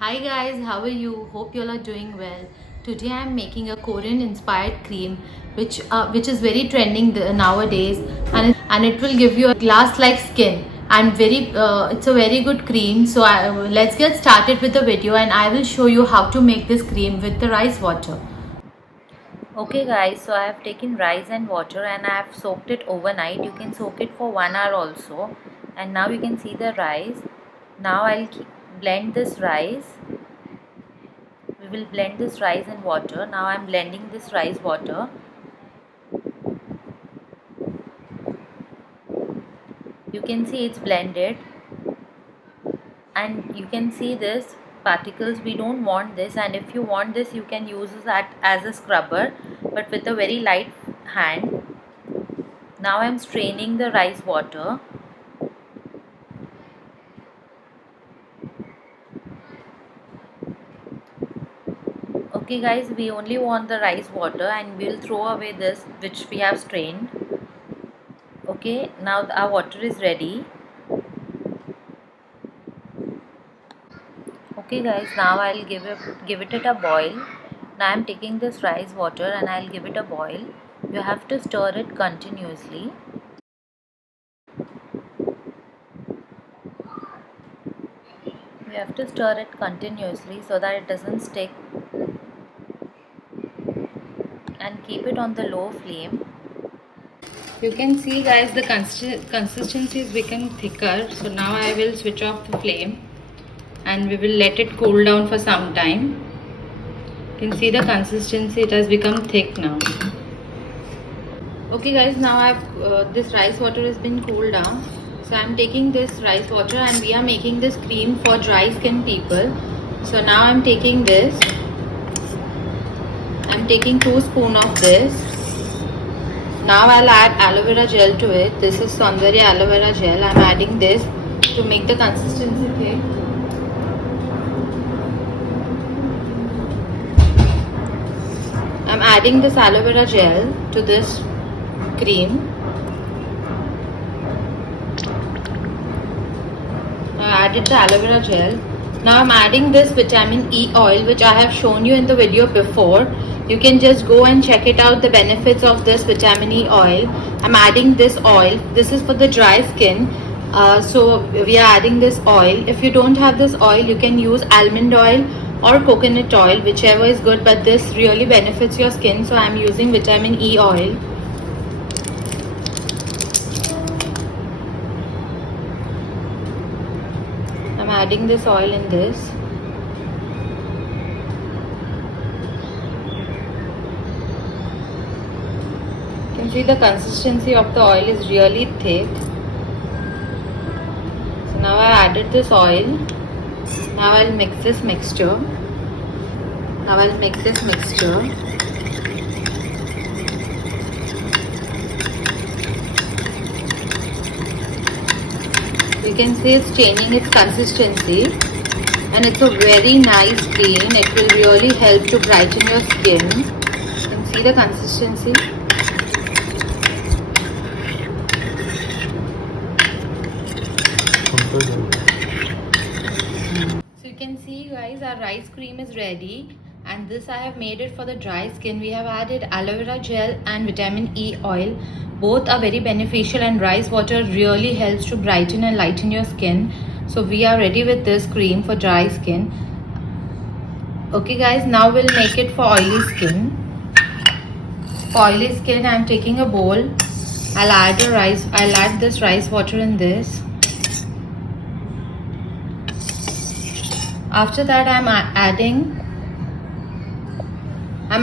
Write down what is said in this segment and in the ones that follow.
Hi guys, how are you? Hope you all are doing well. Today I am making a Korean inspired cream which is very trending nowadays, and it will give you a glass like skin, and it's a very good cream. Let's get started with the video, and I will show you how to make this cream with the rice water. Okay guys, so I have taken rice and water and I have soaked it overnight. You can soak it for 1 hour also. And now you can see the rice. Now blend this rice. We will blend this rice and water. Now I am blending this rice water. You can see it's blended, and you can see this particles. We don't want this, and if you want this you can use that as a scrubber, but with a very light hand. Now I am straining the rice water. Okay guys, we only want the rice water and we'll throw away this which we have strained. Okay, now our water is ready. Okay guys, now I'll give it a boil. Now I'm taking this rice water and I'll give it a boil. You have to stir it continuously. You have to stir it continuously so that it doesn't stick, and keep it on the low flame. You can see guys, the consistency has become thicker. So now I will switch off the flame and we will let it cool down for some time. You can see the consistency, it has become thick now. Okay guys, now this rice water has been cooled down. So I'm taking this rice water and we are making this cream for dry skin people. So now I'm taking 2 spoons of this. Now I'll add aloe vera gel to it. This is Saundarya aloe vera gel. I'm adding this to make the consistency thick. I'm adding this aloe vera gel to this cream. I added the aloe vera gel. Now I'm adding this vitamin E oil which I have shown you in the video before. You can just go and check it out, the benefits of this vitamin E oil. I'm adding this oil. This is for the dry skin. So we are adding this oil. If you don't have this oil, you can use almond oil or coconut oil, whichever is good, but this really benefits your skin. So I'm using vitamin E oil. I'm adding this oil in this. You can see the consistency of the oil is really thick. So now I added this oil. Now I'll mix this mixture. You can see it's changing its consistency, and it's a very nice cream. It will really help to brighten your skin. You can see the consistency. So you can see guys, our rice cream is ready, and this I have made it for the dry skin. We have added aloe vera gel and vitamin E oil. Both are very beneficial, and rice water really helps to brighten and lighten your skin. So we are ready with this cream for dry skin. Okay guys, now we'll make it for oily skin. For oily skin, I'm taking a bowl. I'll add this rice water in this. After that, I'm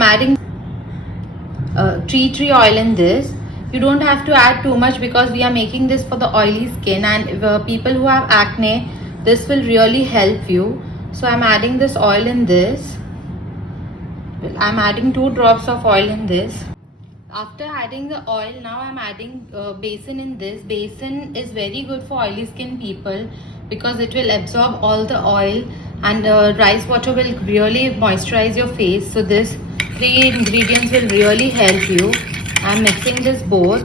adding tea tree oil in this. You don't have to add too much because we are making this for the oily skin, and people who have acne, this will really help you. So I'm adding this oil in this. I'm adding 2 drops of oil in this. After adding the oil, now I'm adding besan in this. Besan is very good for oily skin people because it will absorb all the oil, and rice water will really moisturize your face. So this 3 ingredients will really help you. I'm mixing this both.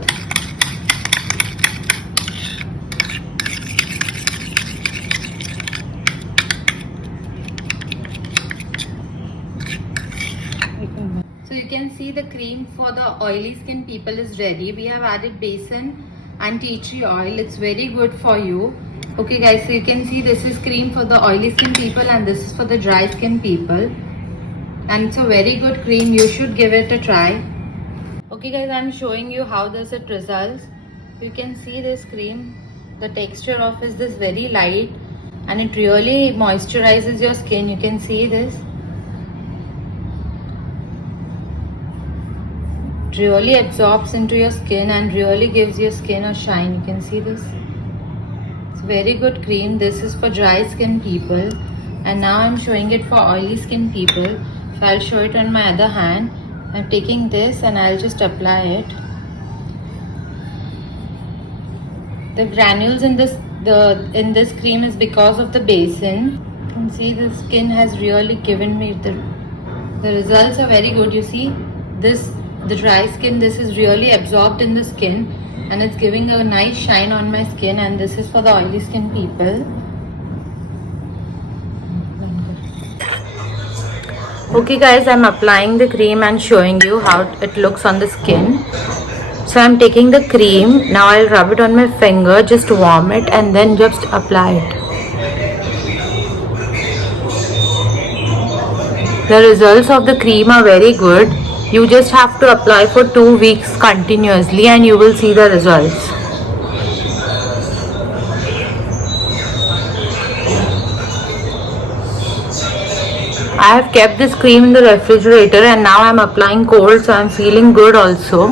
see the cream for the oily skin people is ready. We have added besan and tea tree oil. It's very good for you. Okay guys, so you can see this is cream for the oily skin people and this is for the dry skin people. And it's a very good cream. You should give it a try. Okay guys, I'm showing you how does it results. You can see this cream. The texture of is this very light and it really moisturizes your skin. You can see this. It really absorbs into your skin and really gives your skin a shine. You can see this. It's very good cream. This is for dry skin people and now I'm showing it for oily skin people. So I'll show it on my other hand. I'm taking this and I'll just apply it. The granules in this cream is because of the besan. You can see the skin has really given me the results are very good. You see this, the dry skin, this is really absorbed in the skin and it's giving a nice shine on my skin, and this is for the oily skin people. Okay guys, I'm applying the cream and showing you how it looks on the skin. So I'm taking the cream, now I'll rub it on my finger, just warm it and then just apply it. The results of the cream are very good. You just have to apply for 2 weeks continuously and you will see the results. I have kept this cream in the refrigerator and now I'm applying cold, so I'm feeling good also.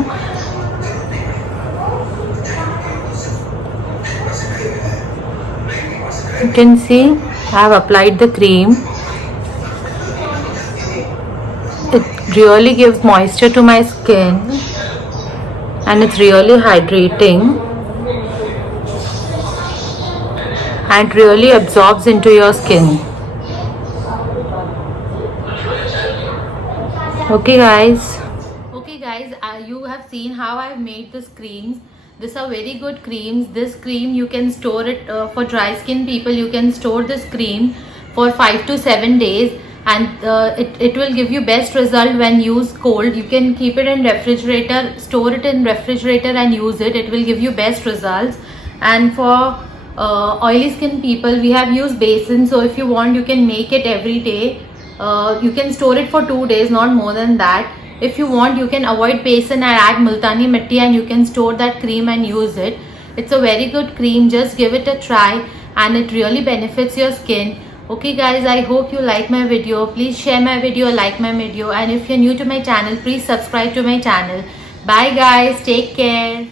You can see I have applied the cream. It really gives moisture to my skin and it's really hydrating and really absorbs into your skin. Okay guys, you have seen how I've made these creams. These are very good creams. This cream you can store it for dry skin people. You can store this cream for 5 to 7 days and it will give you best result when used cold. You can keep it in refrigerator, store it in refrigerator and use it. It will give you best results. And for oily skin people, we have used besan, so if you want you can make it every day. You can store it for 2 days, not more than that. If you want, you can avoid besan and add multani mitti and you can store that cream and use it. It's a very good cream. Just give it a try and it really benefits your skin. Okay guys, I hope you like my video. Please share my video, like my video, and if you're new to my channel, please subscribe to my channel. Bye guys, take care.